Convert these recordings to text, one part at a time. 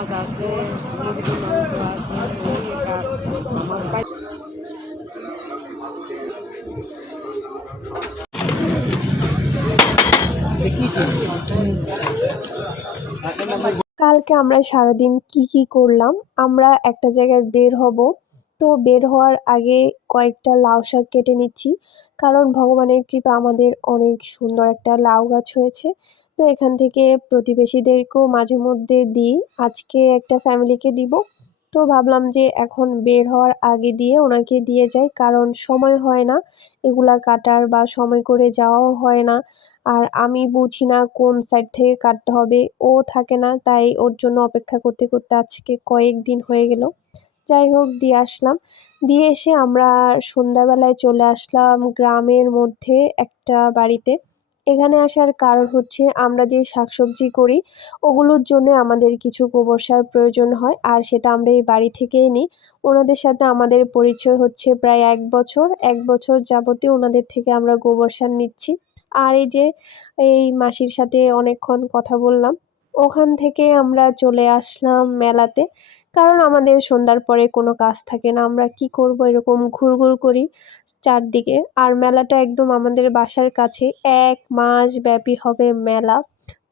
মাছ আছে, মুরগির মাংস আছে, আমার কালকে আমরা সারাদিন কি করলাম, আমরা একটা জায়গায় বের হব। তো বের হওয়ার আগে কয়েকটা লাউ শাক কেটে নিচ্ছি, কারণ ভগবানের কৃপা আমাদের অনেক সুন্দর একটা লাউ গাছ হয়েছে। তো এখান থেকে প্রতিবেশীদেরকেও মাঝে মধ্যে দিই, আজকে একটা ফ্যামিলিকে দিব। তো ভাবলাম যে এখন বের হওয়ার আগে দিয়ে ওনাকে দিয়ে যাই, কারণ সময় হয় না এগুলা কাটার, বা সময় করে যাওয়াও হয় না। আর আমি বুঝি না কোন সাইড থেকে কাটতে হবে, ও থাকে না, তাই ওর জন্য অপেক্ষা করতে করতে আজকে কয়েকদিন হয়ে গেল। যাই হোক, দিয়ে আসলাম। দিয়ে এসে আমরা সন্ধ্যাবেলায় চলে আসলাম গ্রামের মধ্যে একটা বাড়িতে। এখানে আসার কারণ হচ্ছে আমরা যে শাকসবজি করি ওগুলোর জন্য আমাদের কিছু গোবর সার প্রয়োজন হয়, আর সেটা আমরা এই বাড়ি থেকেই নিই। ওনাদের সাথে আমাদের পরিচয় হচ্ছে প্রায় 1 বছর, 1 বছর যাবতীয় ওনাদের থেকে আমরা গোবর সার নিচ্ছি। আর এই যে এই মাসির সাথে অনেকক্ষণ কথা বললাম। ওখান থেকে আমরা চলে আসলাম মেলাতে, কারণ আমাদের সন্ধ্যার পরে কোনো কাজ থাকে না, আমরা কি করব, এরকম ঘুরঘুর করি চারদিকে। আর মেলাটা একদম আমাদের বাসার কাছে, 1 মাস ব্যাপী হবে মেলা।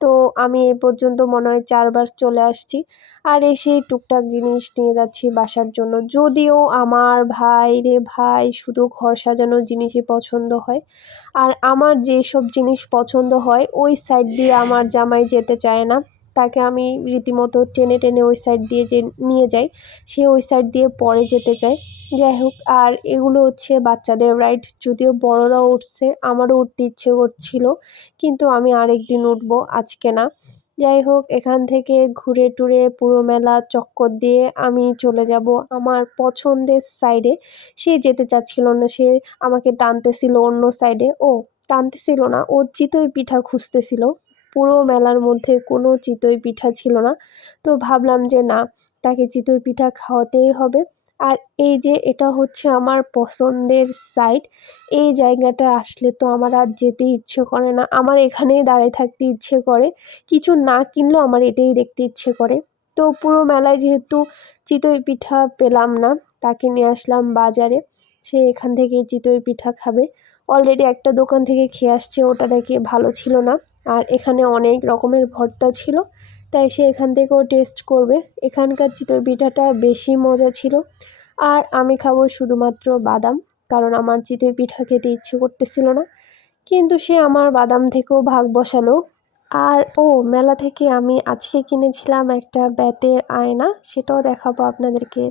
তো আমি এই পর্যন্ত মনে হয় 4 বার চলে আসছি, আর এসে টুকটাক জিনিস নিয়ে যাচ্ছি বাসার জন্য। যদিও আমার ভাই রে ভাই শুধু ঘর সাজানোর জিনিসই পছন্দ হয়, আর আমার যেসব জিনিস পছন্দ হয় ওই সাইড দিয়ে আমার জামাই যেতে চায় না। তাকে আমি রীতিমতো টেনে টেনে ওই সাইড দিয়ে যে নিয়ে যাই, সে ওই সাইড দিয়ে পরে যেতে চায়। যাই হোক, আর এগুলো হচ্ছে বাচ্চাদের রাইড, যদিও বড়রাও উঠছে, আমারও উঠতে ইচ্ছে করছিল, কিন্তু আমি আরেকদিন উঠবো, আজকে না। যাই হোক, এখান থেকে ঘুরে টুরে পুরো মেলা চক্কর দিয়ে আমি চলে যাব আমার পছন্দের সাইডে। সে যেতে চাচ্ছিল না, সে আমাকে টানতেছিল অন্য সাইডে। ও টানতেছিল না, ও চিতই পিঠা খুঁজতেছিল। পুরো মেলার মধ্যে কোনো চিতই পিঠা ছিল না। তো ভাবলাম যে না, তাকে চিতই পিঠা খাওয়াতেই হবে। আর এই যে এটা হচ্ছে আমার পছন্দের সাইড, এই জায়গাটা আসলে তো আমার আর যেতে ইচ্ছে করে না, আমার এখানেই দাঁড়িয়ে থাকতে ইচ্ছে করে। কিছু না কিনলেও আমার এটাই দেখতে ইচ্ছে করে। তো পুরো মেলায় যেহেতু চিতই পিঠা পেলাম না, তাকে নিয়ে আসলাম বাজারে। সে এখান থেকে চিতই পিঠা খাবে। অলরেডি একটা দোকান থেকে খেয়ে আসছে, ওটা নাকি ভালো ছিল না। আর এখানে অনেক রকমের ভর্তা ছিল, তাই সে এখান থেকেও টেস্ট করবে। এখানকার চিতই পিঠাটা বেশি মজা ছিল। আর আমি খাবো শুধুমাত্র বাদাম, কারণ আমার চিতই পিঠা খেতে ইচ্ছে করতেছিল না। কিন্তু সে আমার বাদাম থেকেও ভাগ বসালো। আর মেলা থেকে আমি আজকে কিনেছিলাম একটা বেতের আয়না, সেটাও দেখাবো আপনাদেরকে।